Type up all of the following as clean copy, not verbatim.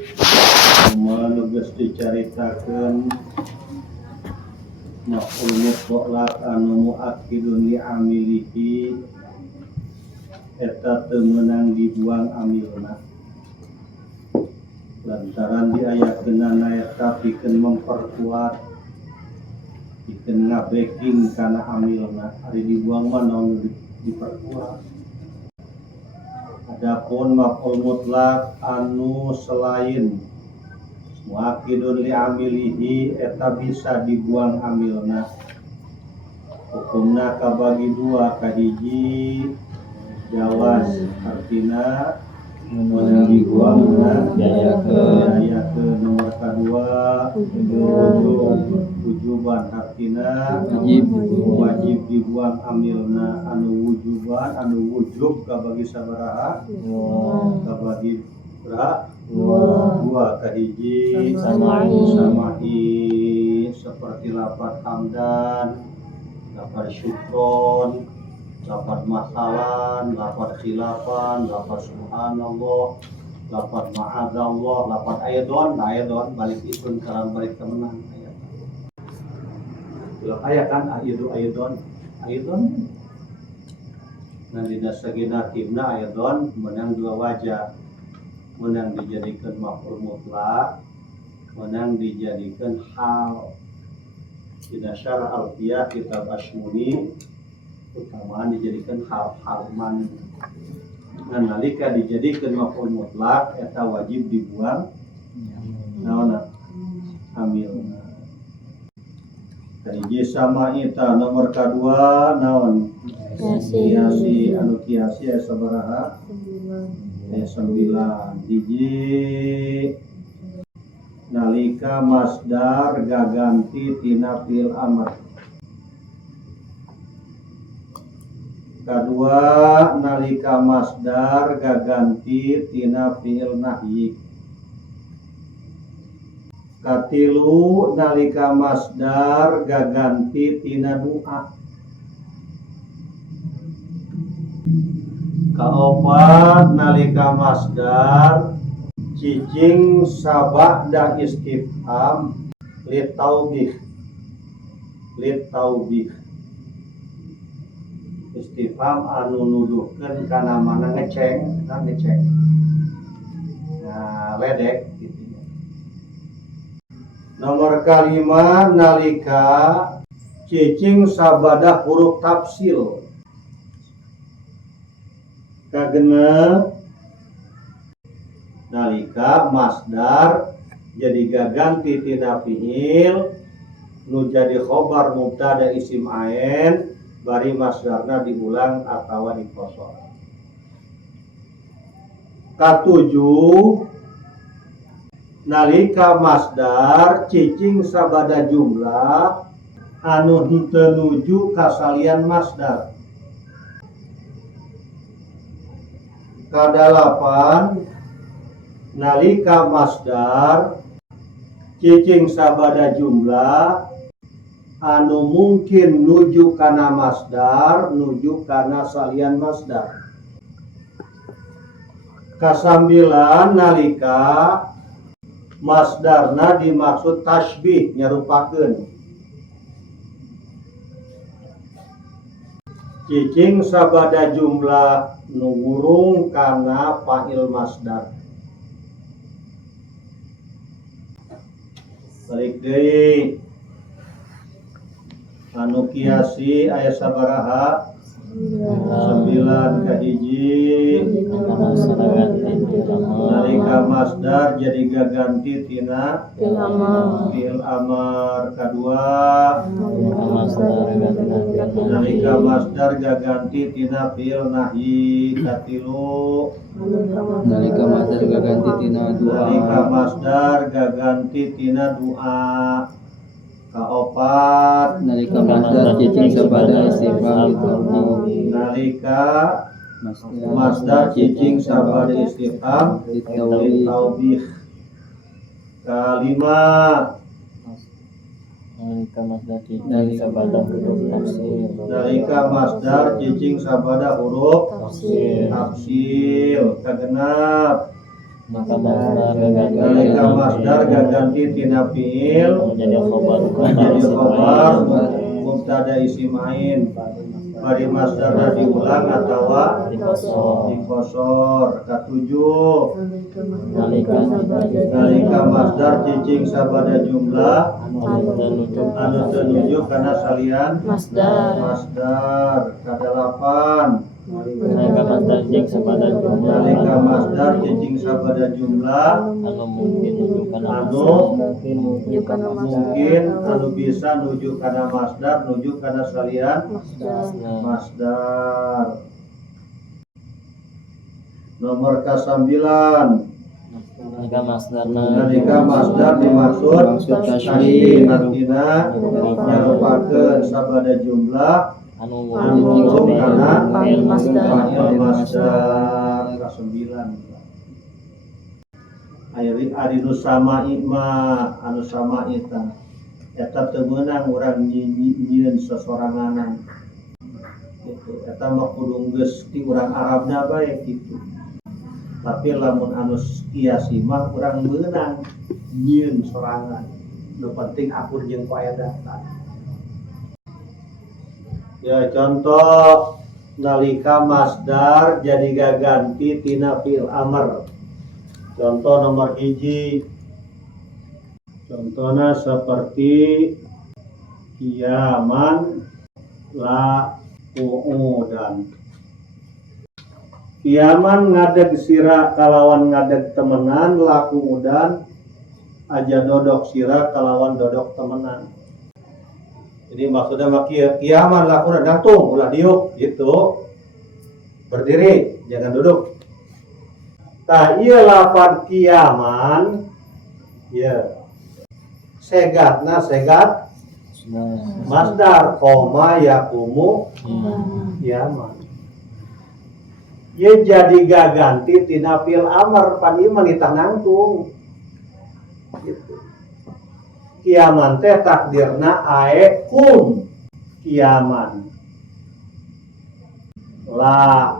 Nugas dicaritakeun maf'ul mutlaq anu muakkidun li amilihi eta teu meunang dibuang amilna lantaran diayakeunana eta pikeun memperkuat pikeun ngabacking kana amilna ari dibuang mah naon diperkuat. Adapun maf'ul mutlaq anu selain muakkidun li amilihi eta bisa dibuang amilna. Hukumna kabagi dua, kahiji jawaz artina meunang dibuangna diayakeun, nomor kadua wujuban artina wajib dibuang amilna. Anu wujuban anu wujub kabagi sabaraha? Kabagi dua, kahiji sama'i seperti lafaz hamdan, lafaz syukron, lafaz masalan, lafaz khilafan, lafaz subhanallah, lafaz ma'adzallah, lafaz aidon balik isun kalam balik temenan ayat. Ayat kan aidon. Nah dina sagina timna aidon menang dua wajah. Menang dijadikan maf'ul mutlaq, menang dijadikan hal. Dina syarah alfiyah kitab Asmuni utamaan dijadikan hal man. Nah nalika dijadikan maf'ul mutlaq eta wajib dibuang naonna amilna. Kahiji samaita, nomor kadua naon? Kiasi. Anu kiasi aya sabaraha? 9. Hiji nalika masdar gaganti tina fi'il amr. Kadua nalika masdar gaganti tina fi'il nahyi. Katilu nalika masdar gaganti tina du'a. Kaopat nalika masdar cicing sabada istifham litaubih. Istifham anu nuduhkeun kana mana ngeceng. Nah ledek gitu. Nomor kalima nalika cicing sabada huruf tafsil. Kagenep nalika masdar jadi gaganti tina fi'il nu jadi khobar mubtada isim ain bari masdarna diulang atawa dikosor. Katujuh nalika masdar cicing sabada jumlah anu henteu nuju kasalian masdar. Kadalapan nalika masdar cicing sabada jumlah anu mungkin nuju kana masdar, nuju kana salian masdar. Kasambilan nalika masdarna dimaksud tasbih nyarupakeun. Cicing sabada jumlah nu ngurung kana fa'il masdar. Balik deui anu kiasi aya sabaraha? 9. Kahiji nalika masdar jadi gaganti tina fi'il amr. Kadua nalika masdar gaganti tina fi'il nahyi. Katilu nalika masdar gaganti tina du'a. nalika masdar gaganti tina du'a. Kaopat nalika masdar cicing sabada istifham litaubih. nalika masdar cicing sabada istifham litaubih. Kalima nalika masdar cicing sabada huruf tafsil. nalika masdar cicing sabada huruf tafsil. Kagenap maka masdar gaganti nalika masdar gaganti tina fiil menjadi khobar jadi khobar mubtada isim ain bari masdarna diulang atawa dikosor. Katujuh nalika masdar cicing sabada jumlah anu teu nuju kana salian masdar. Kadalapan nalika masdar cicing sabada jumlah nalika masdar cicing sabada jumlah anu mungkin nuju kana mungkin anu bisa nuju kana masdar nuju kana salian masdar. Nomor ke-9 nalika masdarna nalika masdar dimaksud tasydid artina nyarupakeun sabada jumlah anu anu kana fa'il masdar. fa'il masdar. Ke-9 ari nu sama'i ma anu sama'i tah eta teu meunang urang nyieun sesoranganan gitu. Eta mah kudu geus ti urang Arabna bae kitu. Tapi lamun anu kiasi mah urang meunang nyieun sorangan. Nu penting akur jeung faedah. Ya contoh nalika masdar jadi gaganti tina fi'il amr. Contoh nomor 1. Contohnya seperti kiaman la qu'udan. Kiaman ngadeg sira kalawan ngadeg temenan, la qu'udan aja dodok sira kalawan dodok temenan. Jadi maksudnya mah kiaman la qu'udan datung ulah diuk gitu. Berdiri, jangan duduk. Tah ieu lafaz kiaman ya segatna segat masdar koma yakumu kiaman. Ye jadi gaganti tina fi'il amr pan ieu mah nitah nangtung. Gitu. Kiaman teh takdirna aekum kiaman. La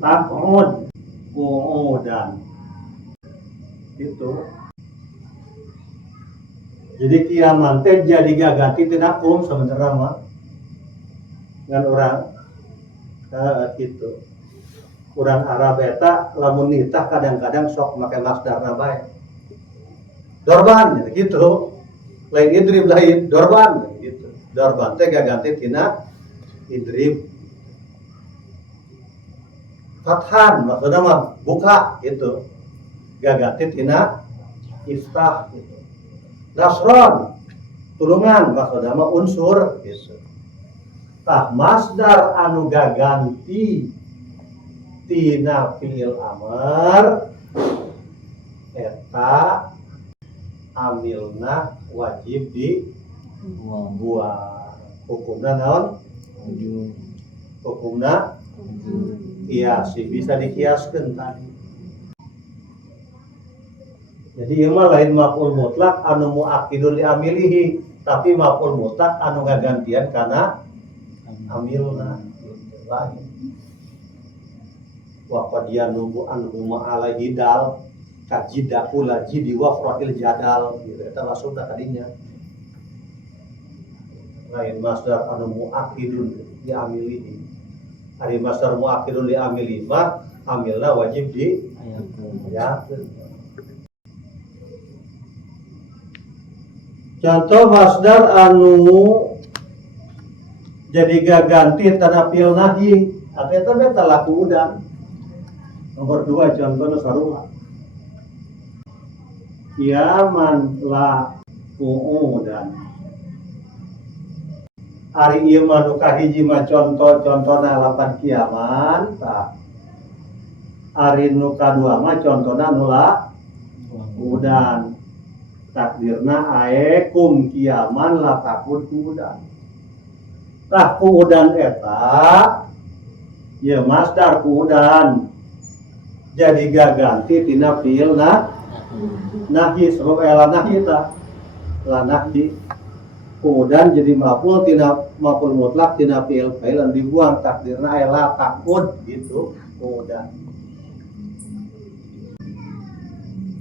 taq'ud qu'udan. Itu. Jadi kiaman teh jadi gaganti tina kum sebenarnya mah. Ngan urang gitu. Urang Arab eta lamun nitah kadang-kadang sok make masdarna bae. Dorban gitu. Lain idrib lain dorban gitu. Dorban teh gaganti tina idrib. Fathan maksudnya mah buka gitu. Gaganti tina iftah gitu. Nasron tulungan maksudnya mah unsur gitu. Tah masdar anu gaganti tina fi'il amr eta amilna wajib dibuang. Hukumna naon? Hukumna kiasi, bisa dikiaskeun tadi. Jadi ieu mah lain maf'ul mutlak anu muakkidun li amilihi, tapi maf'ul mutlak anu ngagantian kana amilna lain. Wa qad yanubu anhu ma'alaihi dal kajidaku laji diwafrahil jadal gitu. Eta maksudna tadinya. Lain masdar anu muakkidun li amilihi. Ari masdar muakkidun li amilihi mah amilna wajib di ya. Contoh masdar anu jadi gaganti tina fi'il nahyi eta beta laku udan. Nomor 2 contohna sarua. Kiaman la qu'udan. Ari ieu mah nu kahiji mah contohna lapan kiaman tah. Ari nu kadua mah contohna nu la udan. Takdirna aekum kiaman la takut qu'udan. Tah qu'udan eta ya masdar qu'udan jadi gaganti tina fi'il nahyi sebab ela nahyi ta la nahyi qu'udan jadi maf'ul tina maf'ul mutlak tina fi'il fa'il dibuang takdirna ela takut gitu qu'udan.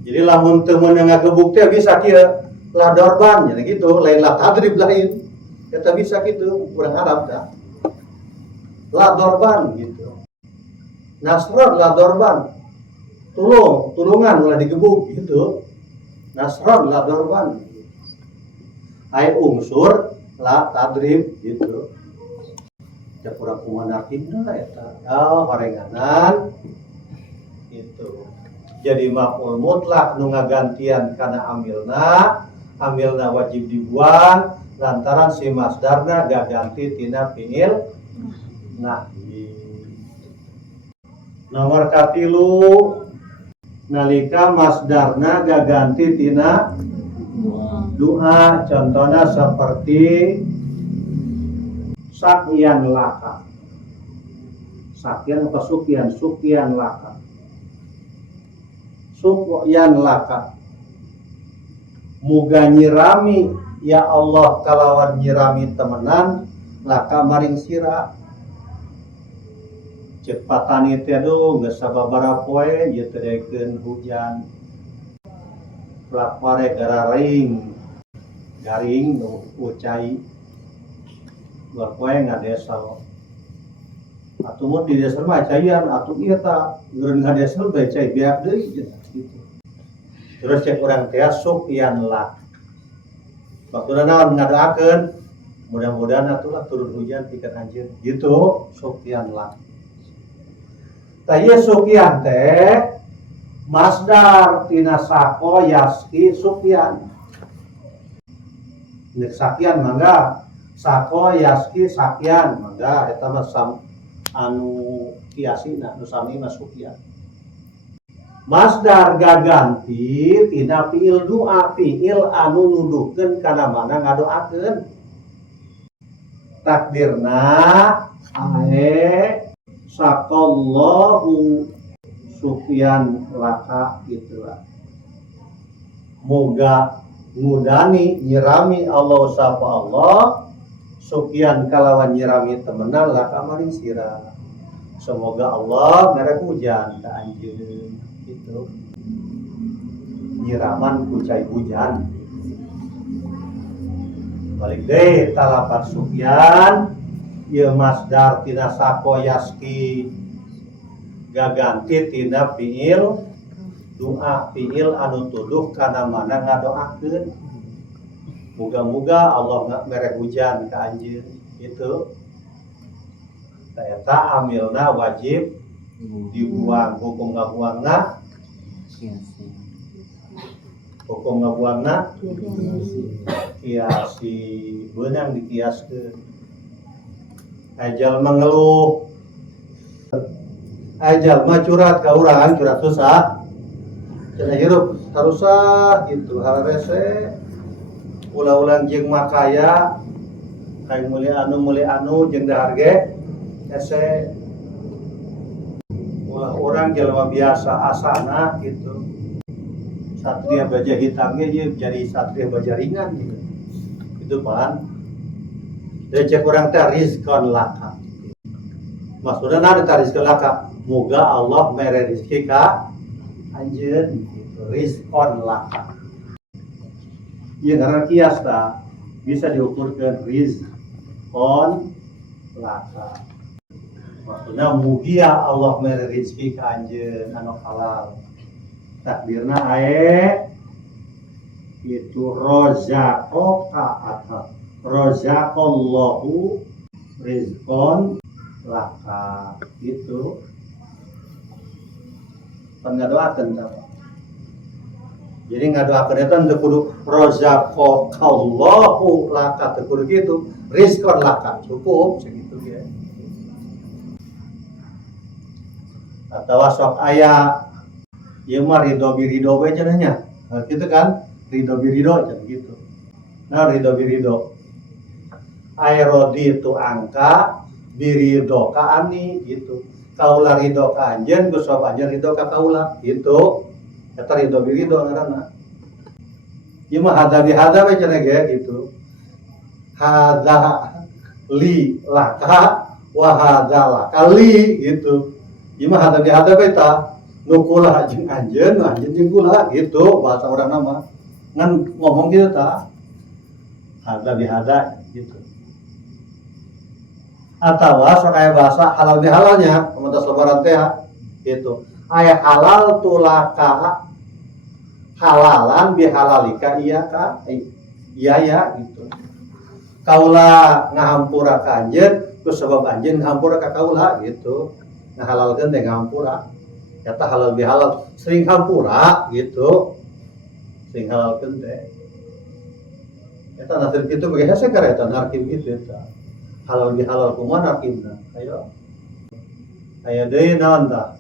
Jadi lamun teu meunang ngagebuk teh bisa kieu lah dorban nya gitu, lain lah tadrib lain. Eta bisa gitu, urang Arab tah. La dorban gitu. Nasron la dorban. Tulungan ulah digebuk gitu. Nasron la dorban. Ai unsur la tadrib gitu. Cek urang kumaha nartimna eta. Horenganan gitu. Jadi maf'ul mutlak nu ngagantian kana amilna wajib dibuang lantaran si masdarna gaganti tina fi'il nahyi. Nomor katilu nalika masdarna gaganti tina doa, contohnya seperti sakyan laka. Sakyan apa sukyan? Sukyan laka. Sukyan laka. Muga nyirami ya Allah kalawan nyirami temenan laka maring sira. Cek patani teh geus sababaraha poe ieu teh daekeun hujan. Plak-pare garing nu ucai. Poe ngadesel. Atuh mun di desa mah caian atuh ieu tah ngeureun ngadesel bae cai beak deui gitu. Terus cek urang teh sukyan lak. Maksudna naon ngadoakeun mudah-mudahan atulah turun hujan pikeun anjeun gitu sukyan lak. Tah ieu sukyan teh masdar tina sako yaski sukyan. Nek sakyan mangga sako yaski sakyan mangga eta mah anu kiasina nu sami mah sukyan. Masdar gaganti tina fi'il doa, fi'il anu nuduhkeun kana mana ngadoakeun. Takdirna ae sakallahu sukyan laka gitulah. Moga ngudani nyirami Allah sapa Allah sukyan kalawan nyirami temenan laka maring sira. Semoga Allah merek hujan ka anjeun gitu. Nyiraman kucai hujan. Balik deui talapan sukyan ieu masdar tina sako yaski gaganti tina fi'il doa, fi'il anu tuduh kana mana ngadoakeun. Muga-muga Allah merek hujan ka anjeun gitu. Eta amilna wajib dibuang, hukum ngabuangna kiasi beunang dikiaskeun. Ajal mengeluh, ajal mah curhat ka urang, curhat susah. Cenah hirup harusah gitu, harese ulah-ulang jeung makaya kain meuli anu jeung dahar ge ese ulah orang jelema biasa asana gitu. Satria baja hitamnya dia jadi satria baja ringan gitu. Itu pan. Dari cek orang teh rizqan laka. Maksudna naon teh rizqan laka? Moga Allah mere rezeki ka anjeun gitu. Rizqan laka. Ieu ngaran kias tah bisa diukurkeun rizqan laka. Maksudnya mugia Allah mere rezeki ka anjeun anu halal. Takdirna ae itu rozaqaka atha rozaqallahu rizqan laka itu pan ngadoakeun tah. Jadi ngadoakeun eta teu kudu rozaqallahu laka teu kudu kitu, rizqan laka cukup segitu ge. Atawa sok aya ieu mah ridho birido we cenah nya. Kitu kan ridho birido cenah gitu. Nah ridho birido aerodi itu angka birido ka ani gitu. Kaula ridho ka anjeun geus sok anjeun ridho ka kaula gitu. Eta ridho birido ngaranna. Ieu mah hada bihada we cenah ge gitu. Hada li laka wa hada laka li gitu. Ieu mah hada bihada we tah nu kula jeung anjeun jeung kula gitu bahasa orang nama ngan ngomong gitu tah hada bihada gitu atawa sok aya bahasa halal bihalalnya pemantas lebaran teh gitu aya halal tulaka halalan bihalalika iya ka iya ya gitu kaula ngahampura ka anjeun ku sebab anjeun ngahampura ka kaula gitu ngahalalkeun teh ngahampura eta halal bihalal sering hampura gitu sering halalkeun teh eta natir kitu bage hese kareta narkim kitu eta halal bihalal kumaha narkimna ayo aya deui naon tah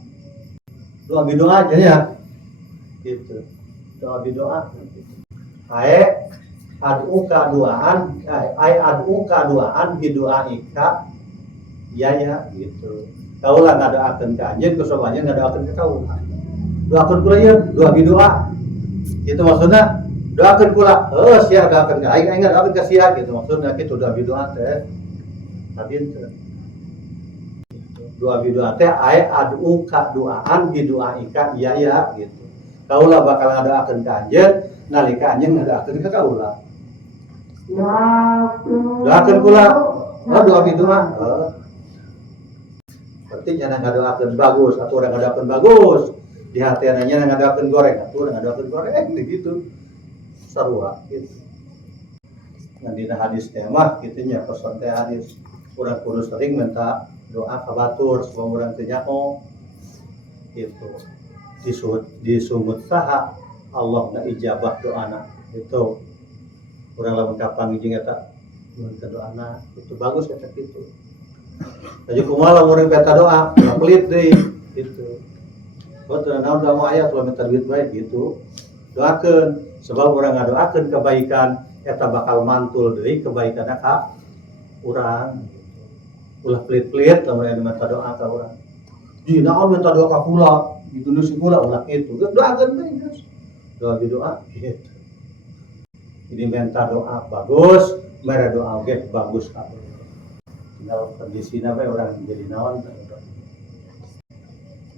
doa bidoa aja ya gitu doa bidoa ae aduka duaan aduka duaan bidoa ika ya gitu kaula ngadakeun ka anjeun ku sabanya ngadakeun ka kaula doakeun kula ieu doa bidoa itu maksudnya doakeun kula sia doakeun ka aing ngadakeun ka sia gitu maksudnya kitu doa bidoa teh tapi doa bidoa teh aya aduka duaan bidoa ika ya gitu kaula bakal ngadakeun ka anjeun nalika anjeun ngadakeun ka kaula doakeun kula doa bidoa penting jangan ngadoakeun bagus atau orang ngadoakeun bagus di hati ananya ngadoakeun goreng atau orang ngadoakeun goreng gitu sarua gitu nah dina hadis teh mah kitu nya pesan teh hadis urang kudu sering minta doa ka batur supaya urang teh nyaho gitu disumut saha Allah na ijabah doana itu urang lamun kapang jeung eta mun ka doana itu bagus eta kitu aja kumaha lamun urang minta doa pelit deui gitu betul naon da mau aya kalau minta duit baik gitu doakeun sebab urang ngadoakeun kebaikan eta bakal mantul deui kebaikanna ka urang ulah pelit-pelit lamun aya minta doa ka urang di naon minta doa ka kula gitu nu si kula ulah kitu doakeun deui geus doa bidoa gitu jadi minta doa bagus mere doa ge bagus ka tinggal kondisina bae urang jadi naon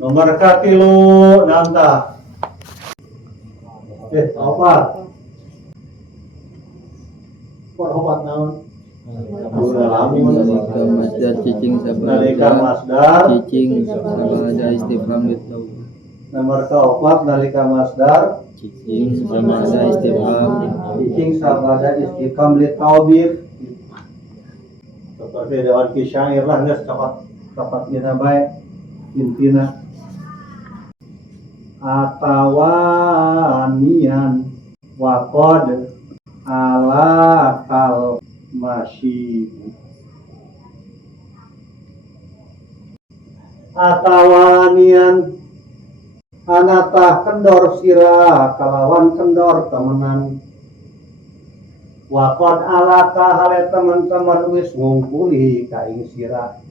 nomor katilu nanta opat opat naon nalika masdar cicing nalika sabada masdar cicing sabada istifham itu nomor keempat nalika masdar cicing sabada istifham cicing sabada istifham li taubir seperti dewan kisyair lah geus capat dina bae intina atawanian waqad ala kal masyibu atawanian anata kendor sira kalawan kendor temenan waqad alaka hale teman-teman wis ngumpuli ka ing sira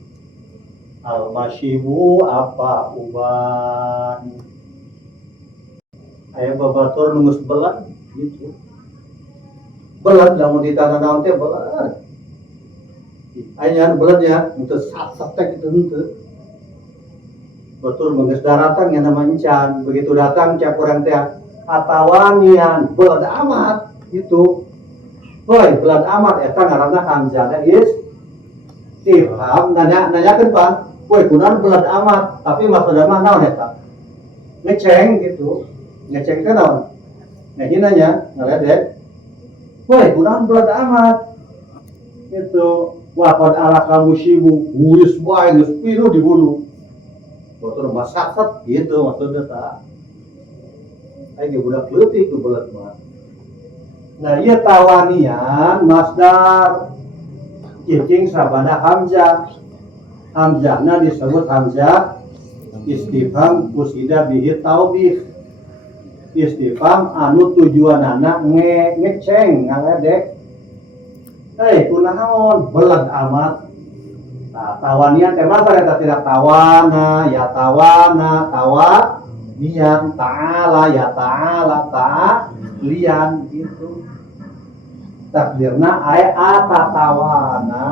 al masyibu apa uban aya babatur nunggus belat gitu belat lamun di tanah naon teh belat aya belat ya untuk sat-sat teh kitu henteu batur manggeus daratan nya mancan begitu datang cak urang teh atawanian belat amat gitu hoi belat amat eta ngaranna hamzah da istifham nanyakeun pan woi kunaon belat amat tapi maksudna mah naon eta ngeceng gitu ngeceng teh naon nanya ngaledek woi kunaon belat amat itu waqad ala kamu sibuk wis bae geus pinuh di hulu batur masakat gitu maksudnya tah aya budak leutik tu belat mah nah ieu tawanian masdar cicing sabada hamzah hamzahna disebut hamzah istifham kusida bihi taubih istifham anu tujuanana ngeceng ngaledek kunaon belat amat nah tawanian teh mah eta tidak tawana ya tawana tawa nian ta'ala ya ta'ala ta'lian gitu takdirna aya atatawana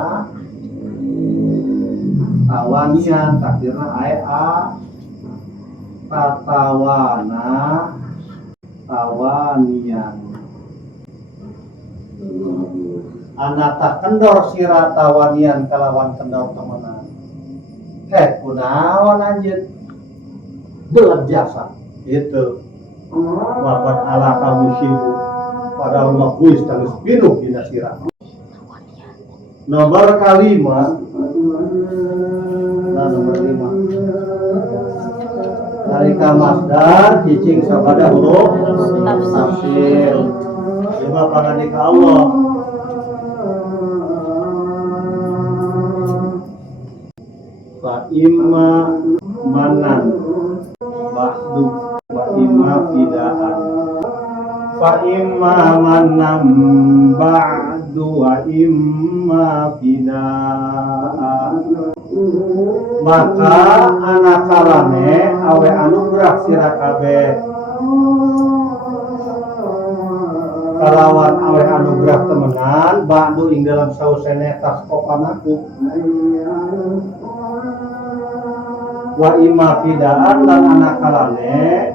tawanian takdirna aya katawana tawanian anata kendor sira tawanian kalawan kendor temenan kunaon anjeun belat jasa itu wafat ala kamu sibuk pada Allah kuis tangis pinuh dina sira. Nomor kalima nah nomor 5 Tarika masdar cicing sabada huruf tafsir. Lima panganika Allah. Fa imma manan ba'du wa imma fidaan. Fa imma manan ba'du wa imma fidaan. Maka anak kalane awe anugerah sira kabeh kalawan awe anugerah temenan ba'du ing dalam sausene tas kopanaku wa imma fidaan lan anak kalane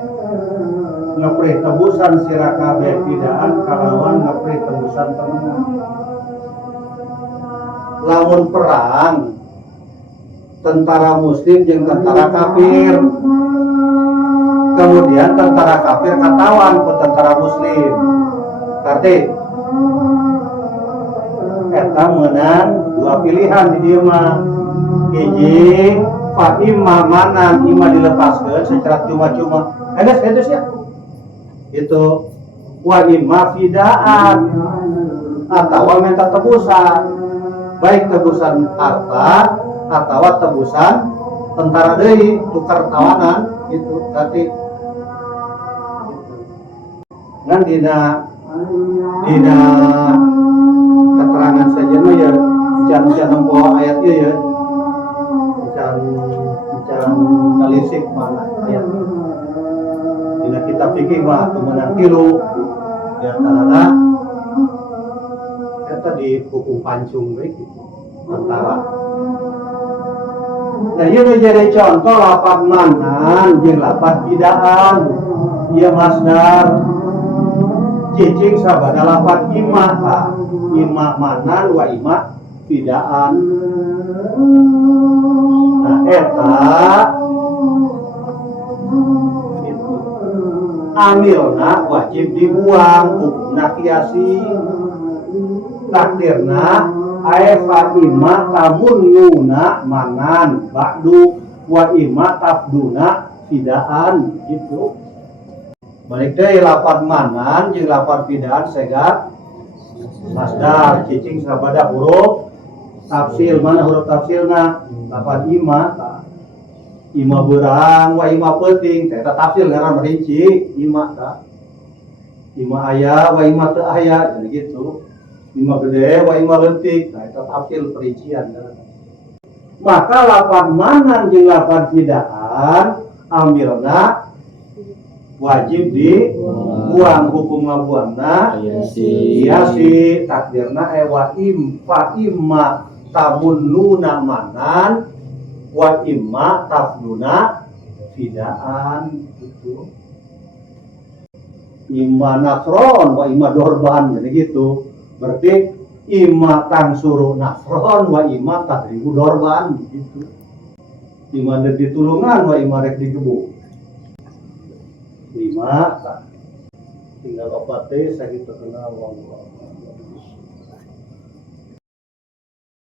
ngeprih tebusan sira kabeh fidaan kalawan ngeprih tebusan temenan. Lamun perang tentara muslim jeung tentara kafir, kemudian tentara kafir katawan ke tentara muslim berarti eta meunang dua pilihan di dieu mah hiji fa imma manan imma dilepaskeun secara cuma-cuma geus itu sia itu wa imma fidaan atawa minta tebusan baik tebusan harta atau tebusan tentara deui tukar tawanan itu berarti ngan dina keterangan saja ya can nempo ayat ieu ya can ngalisik mana ayat dina kitab fikih mah temenan tilu di antarana eta di hukum pancung baik gitu antara. Nah ieu jadi contoh lafaz manan jeung lafaz fidaan ieu masdar cicing sabada lafaz imma manan wa imma fidaan. Nah eta itu amilna wajib dibuang hukumna kiasi takdirna ae fa imma tamunnuna manan ba'du wa imma tafduna fidaan gitu. Balik deui lafaz manan jeung lafaz fidaan sega masdar cicing sabada huruf tafsil. Mana huruf tafsilna? Lafaz imma beurang wa imma penting eta tafsil ngaran merinci imma ta imma aya wa imma teu aya jadi gitu. Imma gede wa imma leutik nah eta tafsil perincian. Maka lafaz manan jeung lafaz fidaan amilna wajib dibuang hukum ngabuangna kiasi takdirna wa imma tamunnuna manan wa imma tafduna fidaan gitu. Imma nasron wa imma dorban jadi gitu. Berarti imma kang suruh nasron wa imma tadribu dorban gitu. Imma rek ditulungan wa imma rek digebuk. Imma tinggal opat teh sakitu kenal Allah.